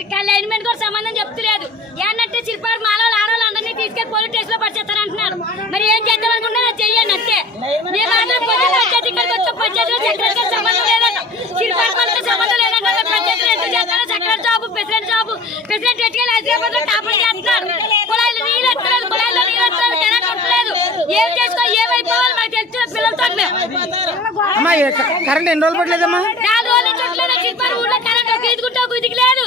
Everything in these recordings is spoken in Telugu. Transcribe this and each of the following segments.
కూడా సంబంధం చెప్తలేదు. ఏమంటే శిల్పారు మాలవాళ్ళు ఆడవాళ్ళు అందరినీ తీసుకెళ్ళి పోలీస్ స్టేషన్లో పరిచేస్తారు అంటున్నారు మరి ఏం చేద్దాం అనుకున్నా చెయ్యండి అంతే. కరెంట్ ఎన్ని రోజులు పట్టలేదమ్మా? నాలుగు రోజులు చుట్టలేదు ఊళ్ళో కరెంట్ ఒక ఇదిగుంటే ఒక ఇదికి లేదు.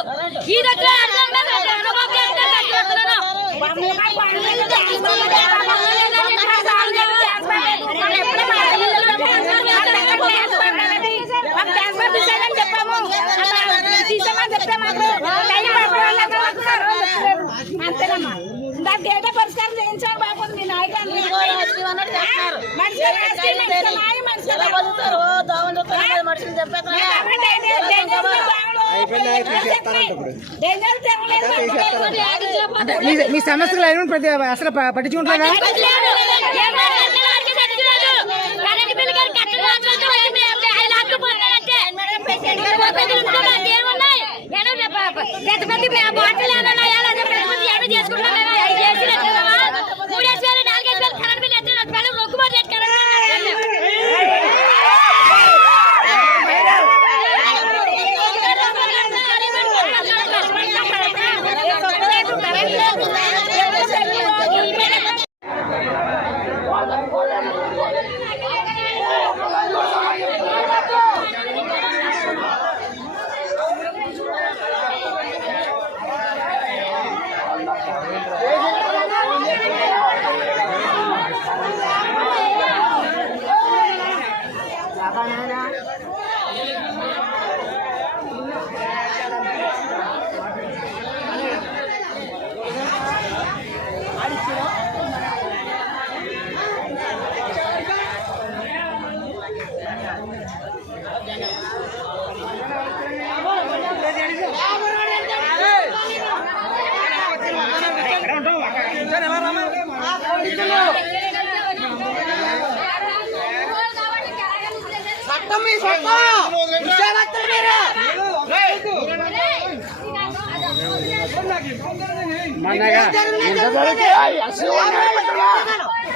దానికి ఏదో పరిష్కారం చేయించాలి బాబు మీ నాయకులు మీ మీ సమస్యలు అయిన ప్రతి అసలు పట్టించుకుంటారా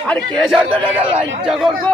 అది కేసు ఆడుతాడు ఇచ్చా కొడుకు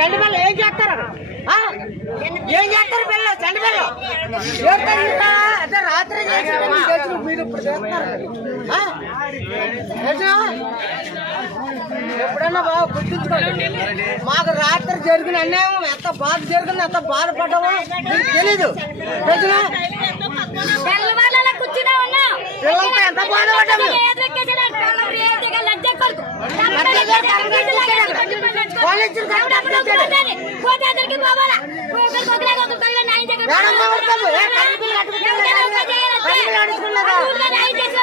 చండి పిల్ల ఏం చేస్తారు? ఏం చేస్తారు పిల్ల చండి పిల్ల? అంటే రాత్రి మీరు ఇప్పుడు చేస్తున్నారు? ఎప్పుడన్నా బాగా గుర్తుంచుకోండి. మాకు రాత్రి జరిగిన అన్యాయం ఎంత బాధ జరిగింది ఎంత బాధపడ్డామో మీకు తెలీదు. పిల్లలతో ఎంత బాధపడ్డాము? కొడుకు.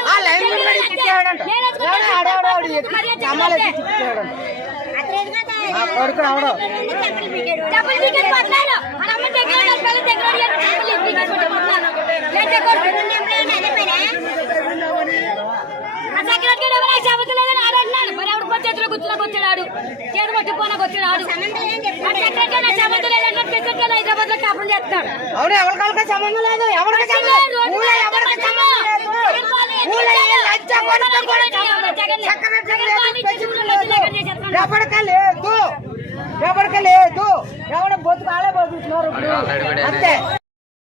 ఆ లైన్ రావడం డబ్బులు టికెట్ మన అమ్మ దగ్గర దగ్గర పట్టుకోనకు వచ్చినాడు హైదరాబాద్లో కాపురం చేస్తాడు అవును ఎవరికాలకి సంబంధం లేదు ఎవరికి ఎవరికి లేదు ఎవడ బతుకు ఆడే బతుకుతున్నారు అంతే